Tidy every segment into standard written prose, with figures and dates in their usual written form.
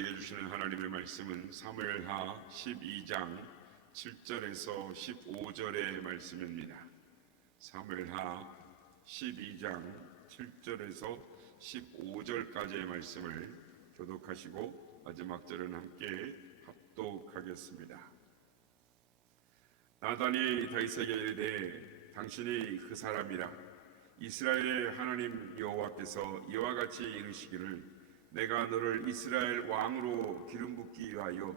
저에게 주시는 하나님의 말씀은 사무엘하 12장 7절에서 15절의 말씀입니다. 사무엘하 12장 7절에서 15절까지의 말씀을 교독하시고 마지막 절은 함께 합독하겠습니다. 나단이 다윗에게 이르되 당신이 그 사람이라. 이스라엘의 하나님 여호와께서 이와 같이 이르시기를 내가 너를 이스라엘 왕으로 기름 붓기 위하여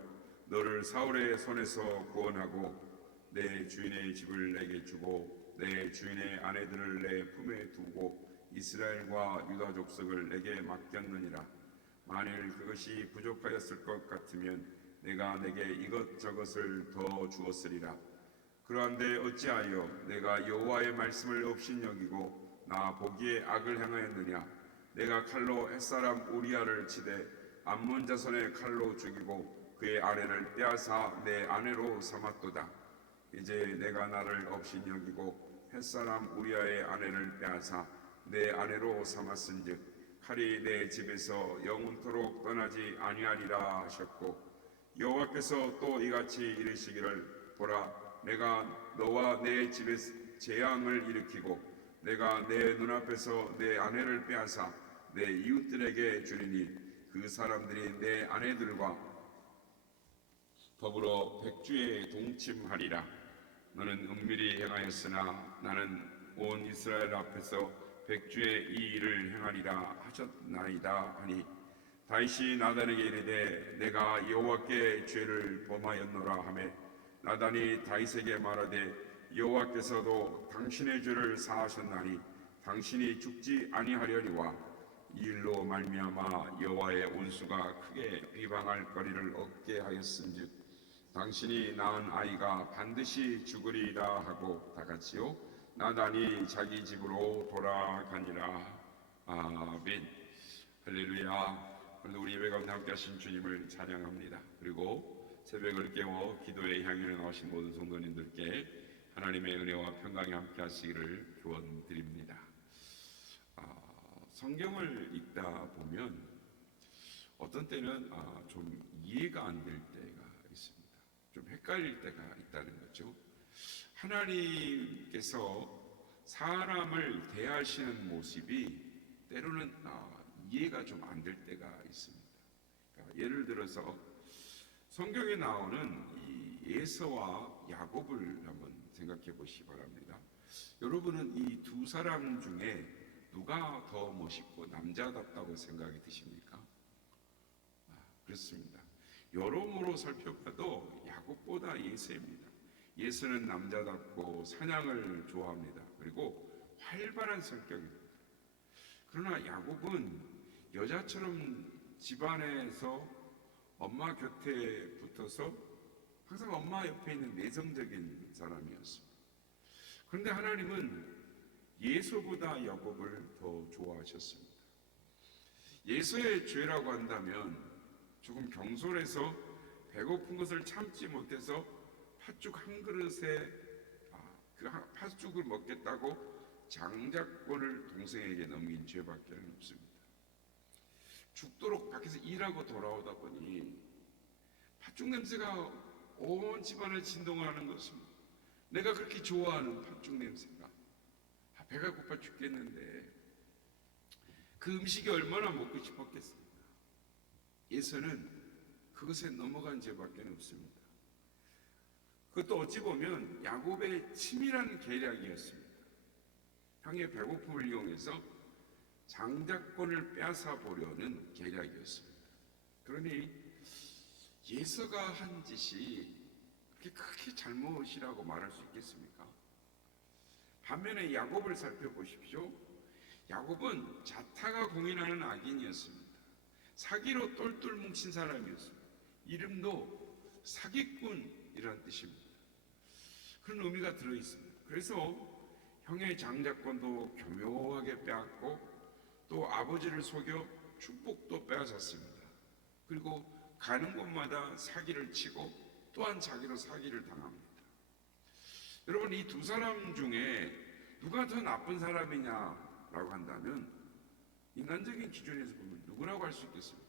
너를 사울의 손에서 구원하고 내 주인의 집을 내게 주고 내 주인의 아내들을 내 품에 두고 이스라엘과 유다 족속을 내게 맡겼느니라. 만일 그것이 부족하였을 것 같으면 내가 내게 이것저것을 더 주었으리라. 그러한데 어찌하여 내가 여호와의 말씀을 업신여기고 나 보기에 악을 행하였느냐. 내가 칼로 햇사람 우리아를 치되 암몬 자손의 칼로 죽이고 그의 아내를 빼앗아 내 아내로 삼았도다. 이제 내가 나를 업신여기고 햇사람 우리아의 아내를 빼앗아 내 아내로 삼았은즉 칼이 내 집에서 영원토록 떠나지 아니하리라 하셨고, 여호와께서 또 이같이 이르시기를 보라, 내가 너와 내 집에 재앙을 일으키고 내가 내 눈앞에서 내 아내를 빼앗아 내 이웃들에게 주리니 그 사람들이 내 아내들과 더불어 백주에 동침하리라. 너는 은밀히 행하였으나 나는 온 이스라엘 앞에서 백주의 이 일을 행하리라 하셨나이다 하니, 다윗이 나단에게 이르되 내가 여호와께 죄를 범하였노라 하매, 나단이 다윗에게 말하되 여호와께서도 당신의 죄를 사하셨나니 당신이 죽지 아니하려니와 이 일로 말미암아 여호와의 온수가 크게 비방할 거리를 얻게 하였은즉 당신이 낳은 아이가 반드시 죽으리이다 하고 다같이요 나단이 자기 집으로 돌아가니라. 아멘. 할렐루야. 오늘 우리 예배 가운데 함께 하신 주님을 찬양합니다. 그리고 새벽을 깨워 기도의 향연에 나오신 모든 성도님들께 하나님의 은혜와 평강이 함께 하시기를 기원드립니다. 성경을 읽다 보면 어떤 때는 좀 이해가 안 될 때가 있습니다. 좀 헷갈릴 때가 있다는 거죠. 하나님께서 사람을 대하시는 모습이 때로는 이해가 좀 안 될 때가 있습니다. 그러니까 예를 들어서 성경에 나오는 이 에서와 야곱을 한번 생각해 보시기 바랍니다. 여러분은 이 두 사람 중에 누가 더 멋있고 남자답다고 생각이 드십니까? 그렇습니다. 여러모로 살펴봐도 야곱보다 예서입니다. 예서는 남자답고 사냥을 좋아합니다. 그리고 활발한 성격입니다. 그러나 야곱은 여자처럼 집안에서 엄마 곁에 붙어서 항상 엄마 옆에 있는 내성적인 사람이었습니다. 그런데 하나님은 예서보다 야곱을 더 좋아하셨습니다. 예서의 죄라고 한다면 조금 경솔해서 배고픈 것을 참지 못해서 팥죽 한 그릇에 그 팥죽을 먹겠다고 장자권을 동생에게 넘긴 죄밖에 없습니다. 죽도록 밖에서 일하고 돌아오다 보니 팥죽 냄새가 온 집안을 진동하는 것입니다. 내가 그렇게 좋아하는 팥죽 냄새가, 배가 고파 죽겠는데 그 음식이 얼마나 먹고 싶었겠습니까? 예서는 그것에 넘어간 죄밖에 없습니다. 그것도 어찌 보면 야곱의 치밀한 계략이었습니다. 형의 배고픔을 이용해서 장자권을 빼앗아 보려는 계략이었습니다. 그러니 예서가 한 짓이 그렇게 크게 잘못이라고 말할 수 있겠습니까? 반면에 야곱을 살펴보십시오. 야곱은 자타가 공인하는 악인이었습니다. 사기로 똘똘 뭉친 사람이었습니다. 이름도 사기꾼이라는 뜻입니다. 그런 의미가 들어있습니다. 그래서 형의 장자권도 교묘하게 빼앗고 또 아버지를 속여 축복도 빼앗았습니다. 그리고 가는 곳마다 사기를 치고 또한 자기도 사기를 당합니다. 여러분, 이 두 사람 중에 누가 더 나쁜 사람이냐라고 한다면 인간적인 기준에서 보면 누구라고 할 수 있겠습니까?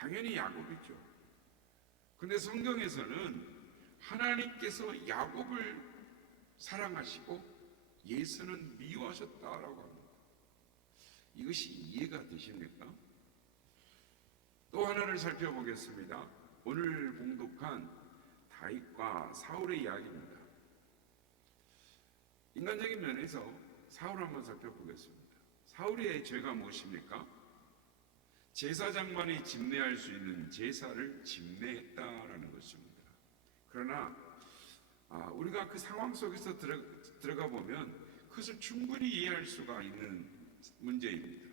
당연히 야곱이죠. 근데 성경에서는 하나님께서 야곱을 사랑하시고 예서는 미워하셨다라고 합니다. 이것이 이해가 되십니까? 또 하나를 살펴보겠습니다. 오늘 봉독한 다윗과 사울의 이야기입니다. 인간적인 면에서 사울을 한번 살펴보겠습니다. 사울의 죄가 무엇입니까? 제사장만이 집례할 수 있는 제사를 집례했다라는 것입니다. 그러나 우리가 그 상황 속에서 들어가 보면 그것을 충분히 이해할 수가 있는 문제입니다.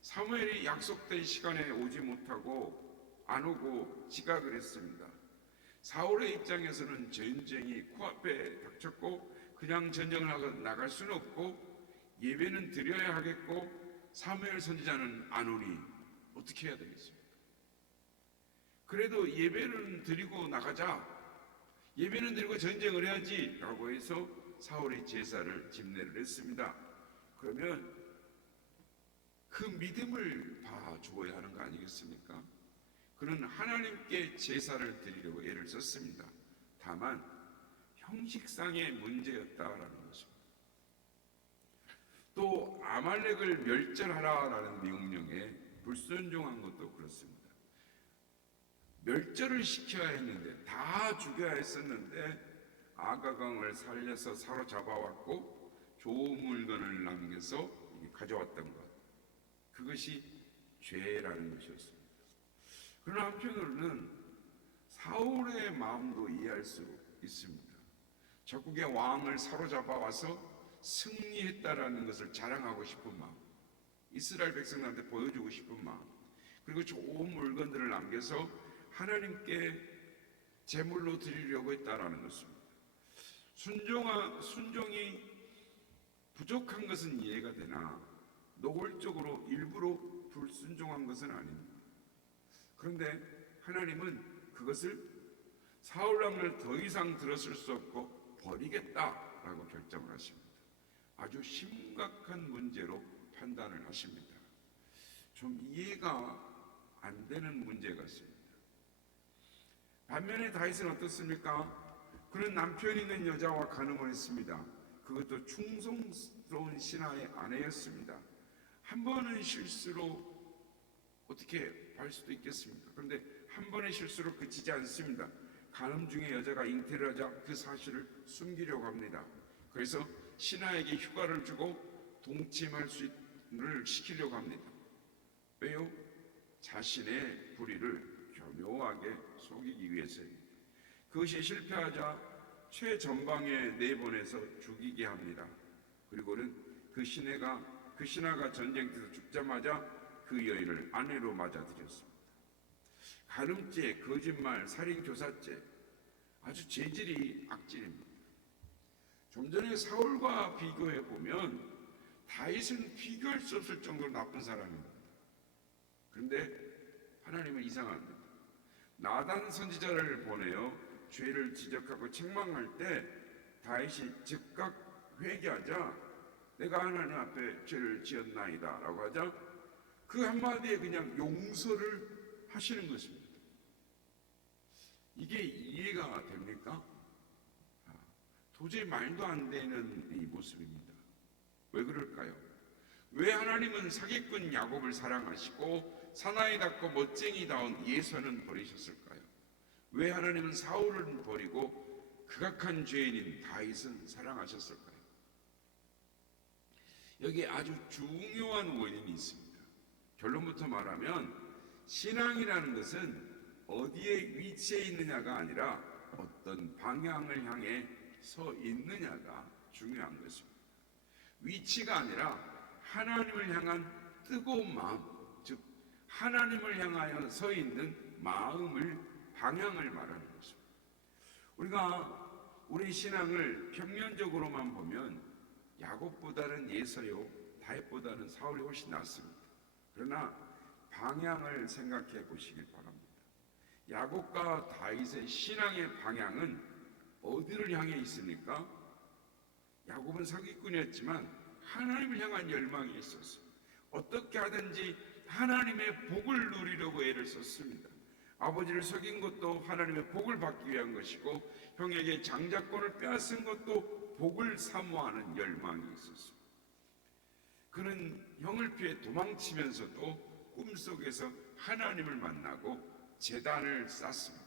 사무엘이 약속된 시간에 오지 못하고 안 오고 지각을 했습니다. 사울의 입장에서는 전쟁이 코앞에 닥쳤고 그냥 전쟁을 하고 나갈 수는 없고 예배는 드려야 하겠고 사무엘 선지자는 안 오니 어떻게 해야 되겠습니까? 그래도 예배는 드리고 나가자, 예배는 드리고 전쟁을 해야지 라고 해서 사울의 제사를 집례를 했습니다. 그러면 그 믿음을 봐주어야 하는 거 아니겠습니까? 그는 하나님께 제사를 드리려고 애를 썼습니다. 다만 형식상의 문제였다라는 것입니다. 또 아말렉을 멸절하라라는 명령에 불순종한 것도 그렇습니다. 멸절을 시켜야 했는데, 다 죽여야 했었는데 아가강을 살려서 사로잡아왔고 좋은 물건을 남겨서 가져왔던 것, 그것이 죄라는 것이었습니다. 그러나 한편으로는 사울의 마음도 이해할 수 있습니다. 적국의 왕을 사로잡아와서 승리했다라는 것을 자랑하고 싶은 마음, 이스라엘 백성들한테 보여주고 싶은 마음, 그리고 좋은 물건들을 남겨서 하나님께 제물로 드리려고 했다라는 것입니다. 순종이 부족한 것은 이해가 되나 노골적으로 일부러 불순종한 것은 아닙니다. 그런데 하나님은 그것을 사울왕을 더 이상 들었을 수 없고 버리겠다라고 결정을 하십니다. 아주 심각한 문제로 판단을 하십니다. 좀 이해가 안 되는 문제 같습니다. 반면에 다윗은 어떻습니까? 그는 남편 있는 여자와 간음을 했습니다. 그것도 충성스러운 신하의 아내였습니다. 한 번은 실수로 어떻게 할 수도 있겠습니까? 그런데 한 번의 실수로 그치지 않습니다. 간음 중에 여자가 잉태를 하자 그 사실을 숨기려고 합니다. 그래서 신하에게 휴가를 주고 동침할 수를 시키려고 합니다. 왜요? 자신의 불의를 교묘하게 속이기 위해서입니다. 그것이 실패하자 최전방에 내보내서 죽이게 합니다. 그리고는 그 신하가 전쟁터에서 죽자마자 그 여인을 아내로 맞아들였습니다. 간음죄, 거짓말, 살인, 교사죄, 아주 죄질이 악질입니다. 좀 전에 사울과 비교해 보면 다윗은 비교할 수 없을 정도로 나쁜 사람입니다. 그런데 하나님은 이상합니다. 나단 선지자를 보내어 죄를 지적하고 책망할 때 다윗이 즉각 회개하자 내가 하나님 앞에 죄를 지었나이다 라고 하자 그 한마디에 그냥 용서를 하시는 것입니다. 이게 이해가 됩니까? 도저히 말도 안 되는 이 모습입니다. 왜 그럴까요? 왜 하나님은 사기꾼 야곱을 사랑하시고 사나이답고 멋쟁이다운 예서는 버리셨을까요? 왜 하나님은 사울을 버리고 극악한 죄인인 다윗은 사랑하셨을까요? 여기에 아주 중요한 원인이 있습니다. 결론부터 말하면 신앙이라는 것은 어디에 위치해 있느냐가 아니라 어떤 방향을 향해 서 있느냐가 중요한 것입니다. 위치가 아니라 하나님을 향한 뜨거운 마음, 즉 하나님을 향하여 서 있는 마음을, 방향을 말하는 것입니다. 우리가 우리 신앙을 평면적으로만 보면 야곱보다는 예서요, 다윗보다는 사울이 훨씬 낫습니다. 그러나 방향을 생각해 보시길 바랍니다. 야곱과 다윗의 신앙의 방향은 어디를 향해 있습니까? 야곱은 사기꾼이었지만 하나님을 향한 열망이 있었어요. 어떻게 하든지 하나님의 복을 누리려고 애를 썼습니다. 아버지를 속인 것도 하나님의 복을 받기 위한 것이고 형에게 장자권을 빼앗은 것도 복을 사모하는 열망이 있었습니다. 그는 형을 피해 도망치면서도 꿈속에서 하나님을 만나고 제단을 쌓습니다.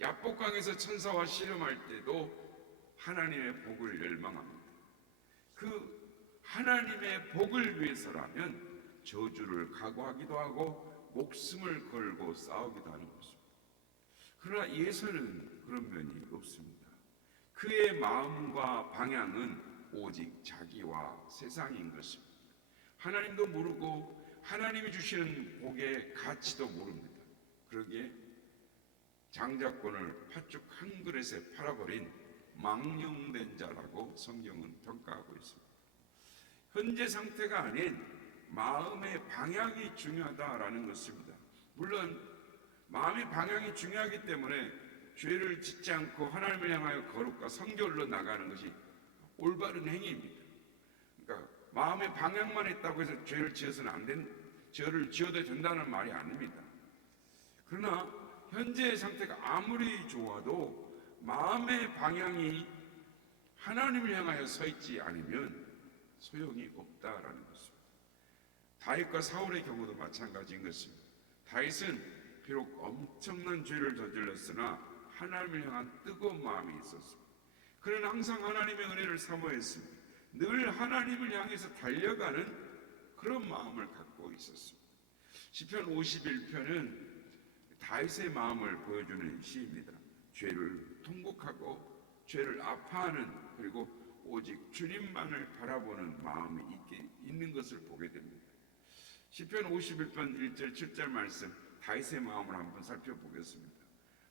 야복강에서 천사와 씨름할 때도 하나님의 복을 열망합니다. 그 하나님의 복을 위해서라면 저주를 각오하기도 하고 목숨을 걸고 싸우기도 하는 것입니다. 그러나 예수는 그런 면이 없습니다. 그의 마음과 방향은 오직 자기와 세상인 것입니다. 하나님도 모르고 하나님이 주시는 복의 가치도 모릅니다. 그러기에 장자권을 팥죽 한 그릇에 팔아버린 망령된 자라고 성경은 평가하고 있습니다. 현재 상태가 아닌 마음의 방향이 중요하다라는 것입니다. 물론 마음의 방향이 중요하기 때문에 죄를 짓지 않고 하나님을 향하여 거룩과 성결로 나가는 것이 올바른 행위입니다. 그러니까 마음의 방향만 있다고 해서 죄를 지어서는 안 된, 죄를 지어도 된다는 말이 아닙니다. 그러나 현재의 상태가 아무리 좋아도 마음의 방향이 하나님을 향하여 서 있지 않으면 소용이 없다라는 것입니다. 다윗과 사울의 경우도 마찬가지인 것입니다. 다윗은 비록 엄청난 죄를 저질렀으나 하나님을 향한 뜨거운 마음이 있었습니다. 그는 항상 하나님의 은혜를 사모했습니다. 늘 하나님을 향해서 달려가는 그런 마음을 갖고 있었습니다. 시편 51편은 다윗의 마음을 보여주는 시입니다. 죄를 통곡하고 죄를 아파하는, 그리고 오직 주님만을 바라보는 마음이 있는 것을 보게 됩니다. 시편 51편 1절 7절 말씀, 다윗의 마음을 한번 살펴보겠습니다.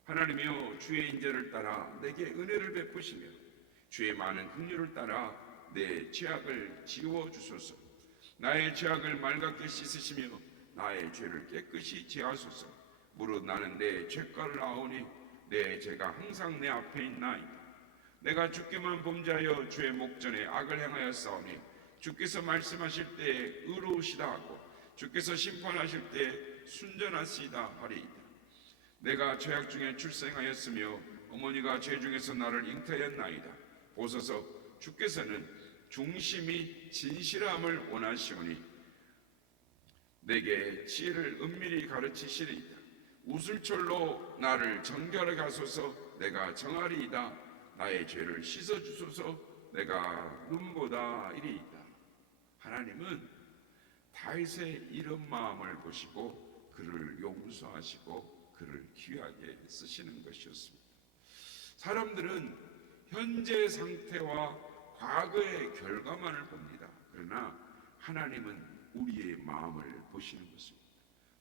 하나님이여, 주의 인자를 따라 내게 은혜를 베푸시며 주의 많은 긍휼을 따라 내 죄악을 지워 주소서. 나의 죄악을 맑게 씻으시며 나의 죄를 깨끗이 제하소서. 무릇 나는 내 죄가를 아오니 내 죄가 항상 내 앞에 있나이다. 내가 주께만 범죄하여 주의 목전에 악을 행하여 싸우니 주께서 말씀하실 때 의로우시다 하고 주께서 심판하실 때 순전하시다 하리이다. 내가 죄악 중에 출생하였으며 어머니가 죄 중에서 나를 잉태했나이다. 보소서, 주께서는 중심이 진실함을 원하시오니 내게 지혜를 은밀히 가르치시리이다. 우슬철로 나를 정결하게 하소서. 내가 정하리이다. 나의 죄를 씻어주소서. 내가 눈보다 이리이다. 하나님은 다윗의 이런 마음을 보시고 그를 용서하시고 그를 귀하게 쓰시는 것이었습니다. 사람들은 현재 상태와 과거의 결과만을 봅니다. 그러나 하나님은 우리의 마음을 보시는 것입니다.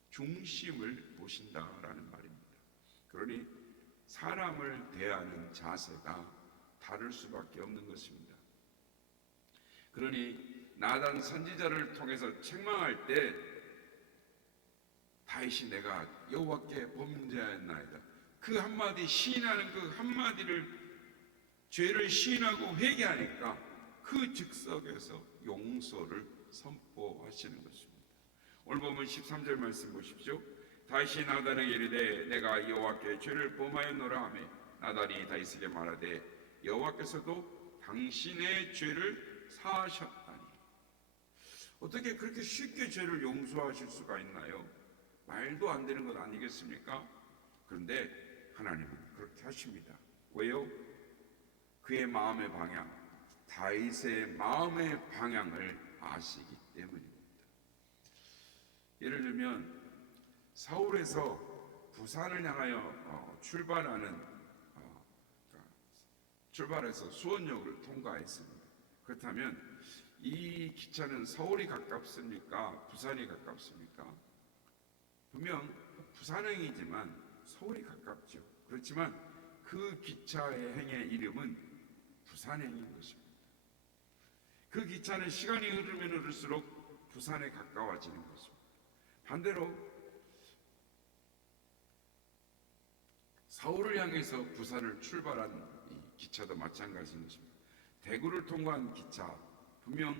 중심을 보신다라는 말입니다. 그러니 사람을 대하는 자세가 다를 수밖에 없는 것입니다. 그러니 나단 선지자를 통해서 책망할 때 다윗이 내가 여호와께 범죄하였나이다, 그 한마디, 시인하는 그 한마디를, 죄를 시인하고 회개하니까 그 즉석에서 용서를 선포하시는 것입니다. 오늘 보면 13절 말씀 보십시오. 다윗이 나단에게 이르되 내가 여호와께 죄를 범하였노라 하며 나단이 다윗에게 말하되 여호와께서도 당신의 죄를 사하셨다니. 어떻게 그렇게 쉽게 죄를 용서하실 수가 있나요? 말도 안 되는 것 아니겠습니까? 그런데 하나님은 그렇게 하십니다. 왜요? 그의 마음의 방향, 다윗의 마음의 방향을 아시기 때문입니다. 예를 들면 서울에서 부산을 향하여 출발해서 수원역을 통과했습니다. 그렇다면 이 기차는 서울이 가깝습니까? 부산이 가깝습니까? 분명 부산행이지만 서울이 가깝죠. 그렇지만 그 기차의 행의 이름은 부산행인 것입니다. 그 기차는 시간이 흐르면 흐를수록 부산에 가까워지는 것입니다. 반대로 서울을 향해서 부산을 출발한 이 기차도 마찬가지인 것입니다. 대구를 통과한 기차, 분명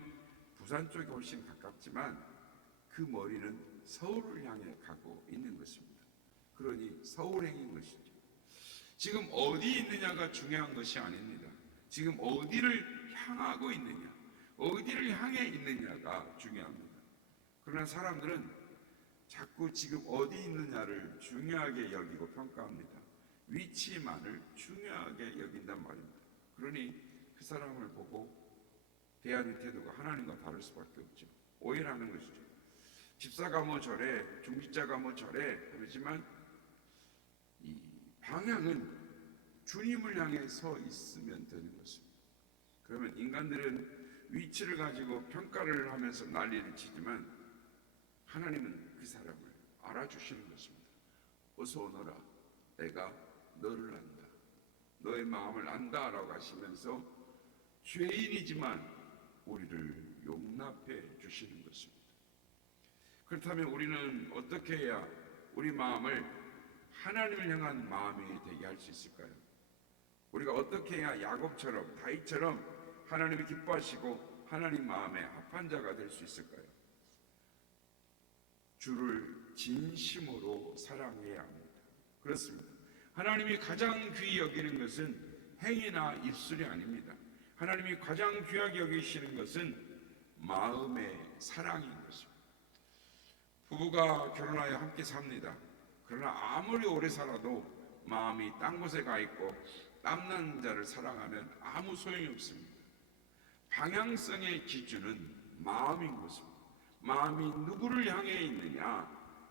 부산 쪽이 훨씬 가깝지만 그 머리는 서울을 향해 가고 있는 것입니다. 그러니 서울행인 것이죠. 지금 어디 있느냐가 중요한 것이 아닙니다. 지금 어디를 향하고 있느냐, 어디를 향해 있느냐가 중요합니다. 그러나 사람들은 자꾸 지금 어디 있느냐를 중요하게 여기고 평가합니다. 위치만을 중요하게 여긴단 말입니다. 그러니 그 사람을 보고 대하는 태도가 하나님과 다를 수밖에 없죠. 오해를 하는 것이죠. 집사가 뭐 저래, 중직자가 뭐 저래 그러지만 이 방향은 주님을 향해 서 있으면 되는 것입니다. 그러면 인간들은 위치를 가지고 평가를 하면서 난리를 치지만 하나님은 그 사람을 알아주시는 것입니다. 어서 오너라, 내가 너를 안다, 너의 마음을 안다 라고 하시면서 죄인이지만 우리를 용납해 주시는 것입니다. 그렇다면 우리는 어떻게 해야 우리 마음을 하나님을 향한 마음이 되게 할 수 있을까요? 우리가 어떻게 해야 야곱처럼, 다윗처럼 하나님이 기뻐하시고 하나님 마음에 합한 자가 될 수 있을까요? 주를 진심으로 사랑해야 합니다. 그렇습니다. 하나님이 가장 귀히 여기는 것은 행위나 입술이 아닙니다. 하나님이 가장 귀하게 여기시는 것은 마음의 사랑인 것입니다. 부부가 결혼하여 함께 삽니다. 그러나 아무리 오래 살아도 마음이 딴 곳에 가 있고 땀난 자를 사랑하면 아무 소용이 없습니다. 방향성의 기준은 마음인 것입니다. 마음이 누구를 향해 있느냐,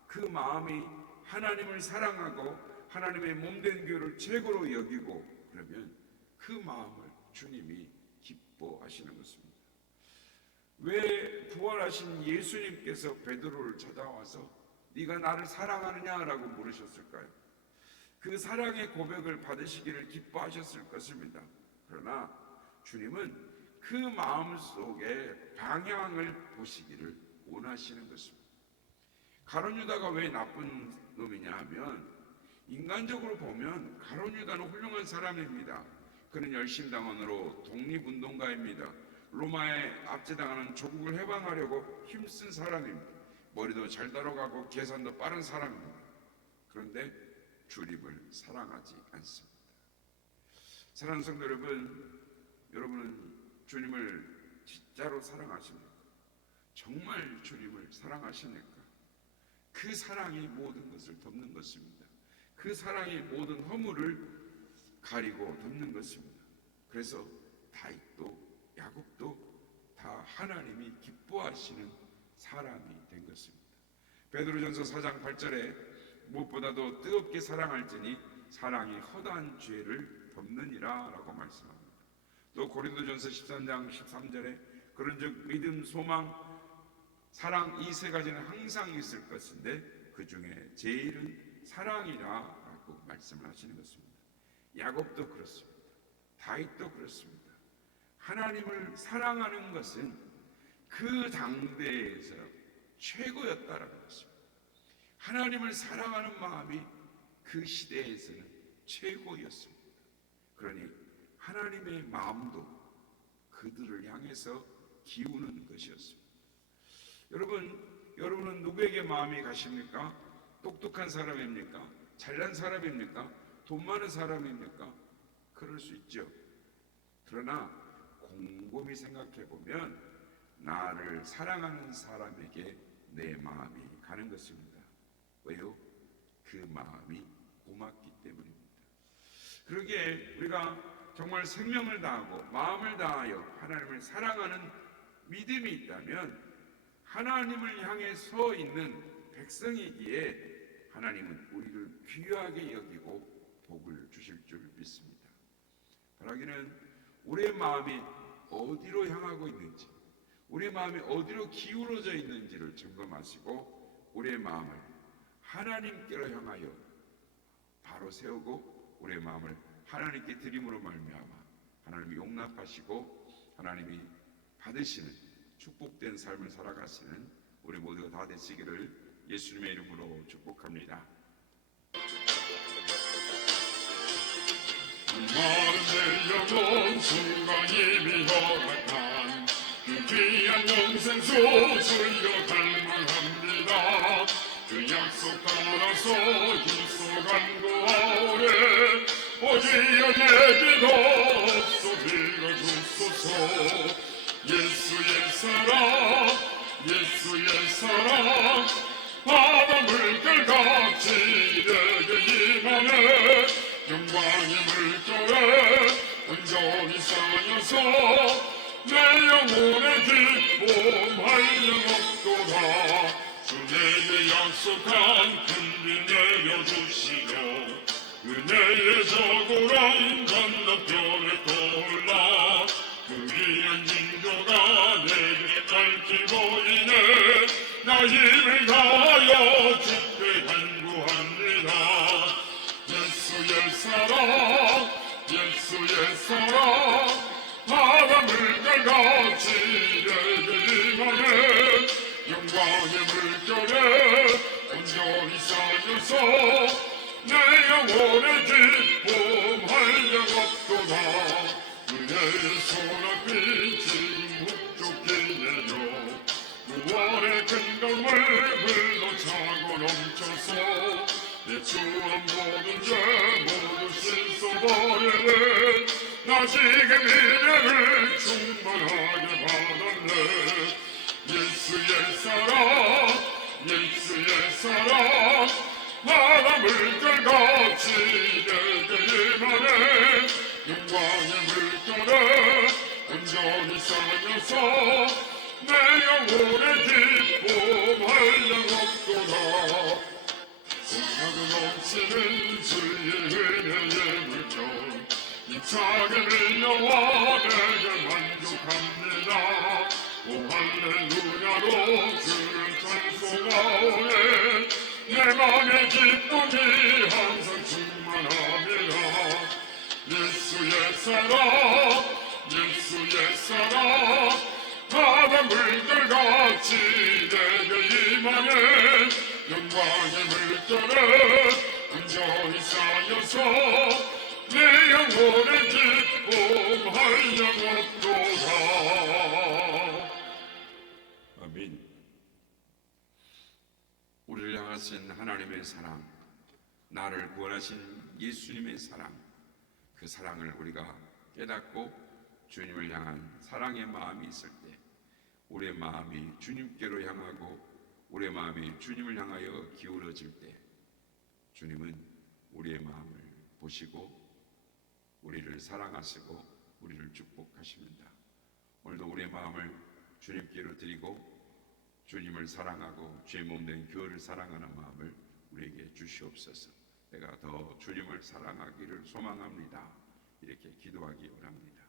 그 마음이 하나님을 사랑하고 하나님의 몸된 교회를 최고로 여기고 그러면 그 마음을 주님이 기뻐하시는 것입니다. 왜 부활하신 예수님께서 베드로를 찾아와서 네가 나를 사랑하느냐라고 물으셨을까요? 그 사랑의 고백을 받으시기를 기뻐하셨을 것입니다. 그러나 주님은 그 마음 속에 방향을 보시기를 원하시는 것입니다. 가룟 유다가 왜 나쁜 놈이냐 하면 인간적으로 보면 가룟 유다는 훌륭한 사람입니다. 그는 열심당원으로 독립운동가입니다. 로마에 압제당하는 조국을 해방하려고 힘쓴 사람입니다. 머리도 잘 다뤄가고 계산도 빠른 사람입니다. 그런데 주님을 사랑하지 않습니다. 사랑하는 성도 여러분, 여러분은 주님을 진짜로 사랑하십니까? 정말 주님을 사랑하십니까? 그 사랑이 모든 것을 덮는 것입니다. 그 사랑이 모든 허물을 가리고 덮는 것입니다. 그래서 다윗도 야곱도 다 하나님이 기뻐하시는 사람이 된 것입니다. 베드로전서 4장 8절에 무엇보다도 뜨겁게 사랑할지니 사랑이 허다한 죄를 덮느니라 라고 말씀합니다. 또 고린도전서 13장 13절에 그런즉 믿음, 소망, 사랑 이 세 가지는 항상 있을 것인데 그 중에 제일은 사랑이라 라고 말씀을 하시는 것입니다. 야곱도 그렇습니다. 다윗도 그렇습니다. 하나님을 사랑하는 것은 그 당대에서 최고였다라는 것입니다. 하나님을 사랑하는 마음이 그 시대에서는 최고였습니다. 그러니 하나님의 마음도 그들을 향해서 기우는 것이었습니다. 여러분은 누구에게 마음이 가십니까? 똑똑한 사람입니까? 잘난 사람입니까? 돈 많은 사람입니까? 그럴 수 있죠. 그러나 곰곰이 생각해 보면 나를 사랑하는 사람에게 내 마음이 가는 것입니다. 왜요? 그 마음이 고맙기 때문입니다. 그러기에 우리가 정말 생명을 다하고 마음을 다하여 하나님을 사랑하는 믿음이 있다면 하나님을 향해 서 있는 백성이기에 하나님은 우리를 귀하게 여기고 복을 주실 줄 믿습니다. 바라기는 우리의 마음이 어디로 향하고 있는지, 우리의 마음이 어디로 기울어져 있는지를 점검하시고 우리의 마음을 하나님께로 향하여 바로 세우고 우리의 마음을 하나님께 드림으로 말미암아 하나님이 용납하시고 하나님이 받으시는 축복된 삶을 살아가시는 우리 모두가 다 되시기를 예수님의 이름으로 축복합니다. 마른 내려온 순간이 허락한 그 귀한 영생 소설려 갈망합니다. 그 약속 따라서 힘써 간구하오래 오지어 내 기도 없어 빌어주소서 예수의 사랑 예수의 사랑 바닷물결 같이 내게 임하네 영광의 물결에 온전히 쌓여서 내 영혼의 기쁨 한량없도다 주 내게 약속한 큰비 내려주시며 은혜의 저고랑 건너편에 떠올라 그 귀한 징조가 내게 밝히 보이네 나 힘을 다하여 주께 간구합니다 예수의 사랑 예수의 사랑 바닷물결같이 내게 임하네 영광의 물결에 온전히 쌓여서 내 영혼의 기쁨 한량없도다 은혜의 소나비 지금 훅쫓기네요 구원의 근검을 흘러차고 넘쳐서 내 추한 모든 죄 모두 씻어버리네 나 지금 미래를 충만하게 받았네 예수의 사랑 예수의 사랑 바닷물결같이 내게 임하네 영광의 물결에 온전히 쌓여서 내 영혼의 기쁨 한량없도다 소나고 넘치는 주의 은혜의 물결 힘차게 밀려와 내게 만족합니다 오 할렐루야로 주를 찬송하오네 내 맘의 기쁨이 항상 충만합니다 예수의 사랑 예수의 사랑 바닷물결같이 내게 임하네 영광의 물결에 온전히 쌓여서 내 영혼의 기쁨 한량없도다 아멘. 우리를 향하신 하나님의 사랑, 나를 구원하신 예수님의 사랑, 그 사랑을 우리가 깨닫고 주님을 향한 사랑의 마음이 있을 때 우리의 마음이 주님께로 향하고 우리의 마음이 주님을 향하여 기울어질 때 주님은 우리의 마음을 보시고 우리를 사랑하시고 우리를 축복하십니다. 오늘도 우리의 마음을 주님께로 드리고 주님을 사랑하고 죄 몸된 교회를 사랑하는 마음을 우리에게 주시옵소서. 내가 더 주님을 사랑하기를 소망합니다. 이렇게 기도하기 원합니다.